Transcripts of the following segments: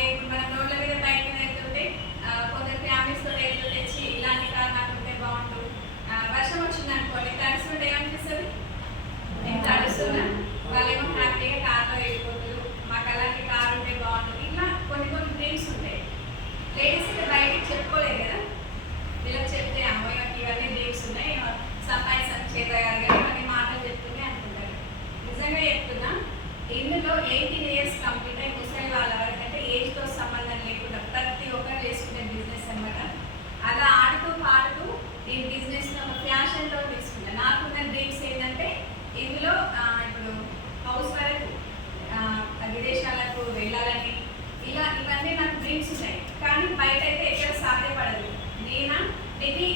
అలాగే ఇప్పుడు మనం రోడ్ల మీద బయటకు వెళ్తుంటే కొందరు ఫ్యామిలీస్తో వెళ్తుంటే ఇలాంటి కార్ నాకు ఉంటే బాగుంటుంది. వర్షం వచ్చింది అనుకోండి, తడుస్తుంటే ఏమనిపిస్తుంది? నేను తడుస్తున్నా, వాళ్ళేమో హ్యాపీగా కార్లో వెళ్ళిపోతారు, మాకు అలాంటి కార్ ఉంటే బాగుంటుంది. ఇట్లా కొన్ని కొన్ని డ్రీమ్స్ ఉంటాయి. లేడీస్ అయితే బయటకి చెప్పుకోలేదు కదా, వీళ్ళకి చెప్తే అమ్మాయి ఇవన్నీ డ్రీమ్స్ ఉన్నాయి, సంపాదించని చేతగారు ఇవన్నీ మాటలు చెప్తుంది అనుకుంటారు. నిజంగా చెప్తున్నా, ఇందులో 18 years కంప్లీట్ అయి ముసలి వాళ్ళ వరకు అంటే ఏజ్తో సంబంధం లేకుండా ప్రతి ఒక్కరు చేసుకునే బిజినెస్ అనమాట. అలా ఆడుతూ పాడుతూ ఈ బిజినెస్ని ఒక ఫ్యాషన్లో తీసుకుంటాను. నాకున్న డ్రీమ్స్ ఏంటంటే ఇందులో ఇప్పుడు హౌస్ వరకు విదేశాలకు వెళ్ళాలని ఇవన్నీ నాకు డ్రీమ్స్ ఉన్నాయి. కానీ బయట అయితే ఎక్కడ సాధ్యపడదు. నేను మేబీ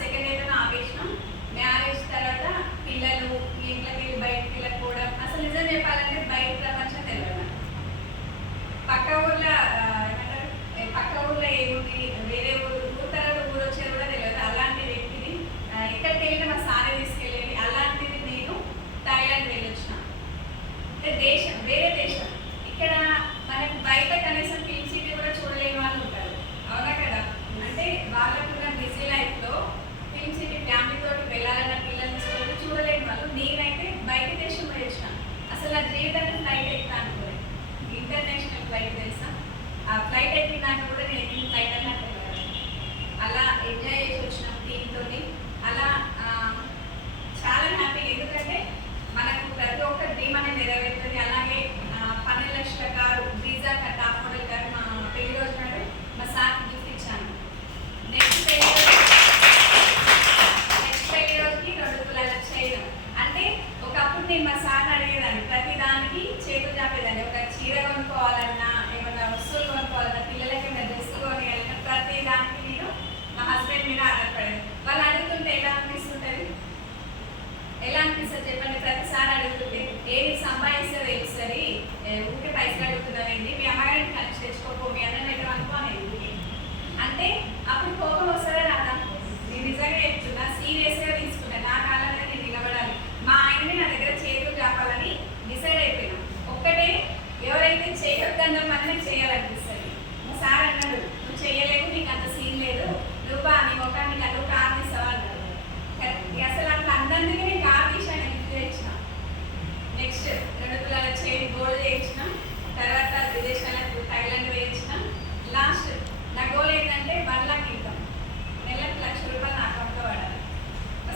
సెకండ్ ఇయర్లో ఆపేసినాం. మ్యారేజ్ తర్వాత పిల్లలు ఇంట్లోకి వెళ్ళి బయటకు వెళ్ళకపోవడం, అసలు నిజం చెప్పాలంటే బయట ప్రపంచం తెలియదు. పక్క ఊర్లో ఏమంటారు, పక్క ఊర్లో ఏముంది, వేరే ఊరు తర్వాత ఊరు వచ్చేది కూడా తెలియదు. అలాంటి వ్యక్తిని ఎక్కడికి వెళ్ళినా మా సారే తీసుకెళ్ళేది. అలాంటిది నేను థాయిలాండ్ వెళ్ళొచ్చిన. అంటే దేశం వేరే దేశం, ఇక్కడ మనకి బయట కనీసం ఫిల్మ్ సిటీ కూడా చూడలేని వాళ్ళు ఉంటారు, అవునా కదా? అంటే వాళ్ళకున్న బిజీ లైఫ్లో ఫిల్మ్ సిటీ ఫ్యామిలీ తోటి వెళ్ళాలన్న పిల్లల్ని చూడలేని వాళ్ళు. నేనైతే బయట దేశం వచ్చిన. అసలు నా జీవితాన్ని ఫ్లైట్ ఎక్కుతా అనుకోలేదు. ఇంటర్నేషనల్ ఫ్లైట్ తెలుసా? ఆ ఫ్లైట్ ఎక్కినాక కూడా నేను ఫ్లైట్ అన్నట్టు అలా ఎంజాయ్ చేసి వచ్చినాం టీంతో. అలా చాలా హ్యాపీ. ఎందుకంటే మనకు ప్రతి ఒక్క డ్రీమ్ అనేది నెరవేరుతుంది. అలాగే 12 లక్షల car Brezza top model car మా పెళ్లి రోజు నాడు మా సార్ గిఫ్ట్ ఇచ్చాను. నెక్స్ట్ పెళ్లి రోజుకి 2 తులాల చైన్. అంటే ఒకప్పుడు నేను మా సార్ని అడిగేదాన్ని, ప్రతి దానికి చేతులు చాపేదాన్ని. ఒక చీర కొనుక్కోవాలన్నా, ఏమన్నా వస్తువులు కొనుక్కోవాలన్నా, పిల్లలకి ఏమైనా డ్రెస్సులు కొనియాలన్నా ప్రతి దానికి నేను మా హస్బెండ్ మీద ఆధారపడేది. వాళ్ళు అడుగుతుంటే ఎలా అనిపిస్తుంటుంది? ఎలా అనిపిస్తుంది చెప్పండి? ప్రతిసారి అడుగుతుంటే ఏది సంపాదిస్తే తెలుస్తుంది, ఊరికే పైసలు అడుగుతున్నారండి, మీ అమ్మగారిని కలిసి తెచ్చుకోపో, మీ అన్నని ఎక్కడ అనుకోనేది. అంటే అప్పుడు కోపం వస్తుందా రాదా? నేను నిజంగా చెప్తున్నా, సీరియస్గా తీసుకున్నా. నా కాలంలో నేను నిలబడాలి, మా ఆయనని నా దగ్గర చేతులు చాపాలని డిసైడ్ అయిపోయినా. ఒక్కటే, ఎవరైతే చేయొద్దన్న మనమే చేయాలనిపిస్తుంది. మా సార్ అన్నాడు, నువ్వు చేయలేవు, నీకు అంత సీన్ లేదు, నువ్వు నీ ముఖాన్ని నువ్వు ప్రార్థిస్తావా అన్నాడు. అసలు అట్లా అందరికీ నేను కార్ తీసాను, గిఫ్ట్ తెచ్చిన. నెక్స్ట్ 2 తులాల చైన్ గోల్డ్ చేయించిన. తర్వాత విదేశాలకు థాయిలాండ్ వేయించిన. లాస్ట్ నా గోల్ ఏంటంటే 1 lakh ఇన్కమ్, నెలకు 1 లక్ష రూపాయలు నా అకౌంట్లో పడాలి.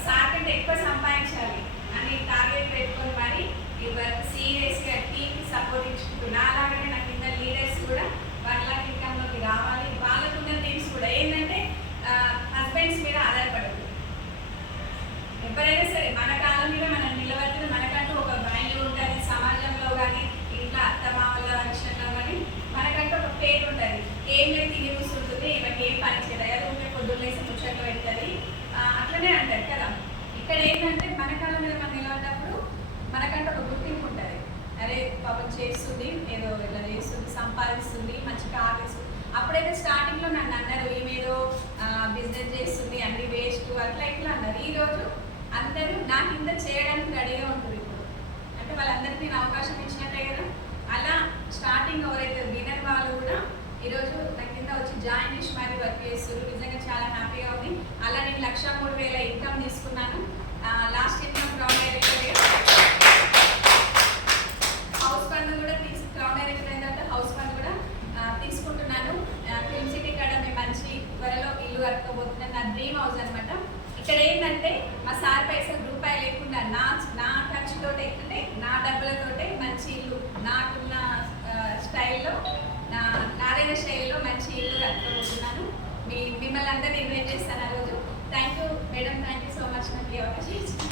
సార్ కంటే ఎక్కువ సంపాదించాలి అని టార్గెట్ పెట్టుకొని మరి ఈ వర్క్ సీరియస్గా టీమ్కి సపోర్ట్ ఇచ్చుకుంటున్నా. అలాగనే నాకు కింద లీడర్స్ కూడా 1 lakh ఇన్కమ్లోకి రావాలి. వాళ్ళకున్న థింగ్స్ కూడా ఏంటంటే హస్బెండ్స్ మీద ఆధారపడదు. ఎవరైనా సరే మన కాలం మీద మనం నిలబడితే మనకంటూ ఒక వాల్యూ ఉంటుంది. సమాజంలో కానీ ఇంట్లో అత్తమామల విషయంలో కానీ మనకంటూ ఒక పేరు ఉంటుంది. ఏం లేదు తిని కూర్చుంటుంది, ఈమెకి ఏం పని చేయదు, అది ఉంటే పొద్దున్నేసి ముచ్చట్లు పెడుతుంది, అట్లనే అంటారు కదా. ఇక్కడ ఏంటంటే మన కాలం మీద మనం నిలబడ్డప్పుడు మనకంటూ ఒక గుర్తింపు ఉంటుంది. అరే పాపం చేస్తుంది, ఏదో ఇలా చేస్తుంది, సంపాదిస్తుంది, మంచి కార్ చేస్తుంది. అప్పుడైతే స్టార్టింగ్లో నన్ను అన్నారు, ఈమెదో బిజినెస్ చేస్తుంది, అన్ని వేస్ట్ అట్లా ఇట్లా అన్నారు. ఈరోజు అందరూ నా కింద చేయడానికి రెడీగా ఉంటుంది. ఇప్పుడు అంటే వాళ్ళందరికీ నేను అవకాశం ఇచ్చినట్టే కదా. అలా స్టార్టింగ్ ఎవరైతే వినర్ వాళ్ళు కూడా ఈరోజు నా కింద వచ్చి జాయిన్ చేసి మరి వర్క్ చేస్తారు. నిజంగా చాలా హ్యాపీగా ఉంది. అలా నేను 1,03,000 ఇన్కమ్ తీసుకున్నాను. Last income crown director house fund కూడా క్రౌన్ డైరెక్టర్ అయిన తర్వాత హౌస్ ఫండ్ కూడా తీసుకుంటున్నాను. ఫిల్మ్ సిటీ కాడ మేము మంచి త్వరలో ఇల్లు కట్టుకోబోతున్నాను. నా డ్రీమ్ హౌస్ అనమాట. ఇక్కడ ఏంటంటే మా సార్ పైసలు రూపాయి లేకుండా నా ఖర్చుతోటే, అంటే నా డబ్బులతోటే మంచి ఇల్లు, నాకున్న స్టైల్లో, నాదైన స్టైల్లో మంచి ఇల్లు కట్టుకోబోతున్నాను. మిమ్మల్ని అందరినీ ఇన్వైట్ చేస్తాను ఆ రోజు. Thank you madam, thank you so much నాకు ఈ అవకాశం ఇచ్చింది.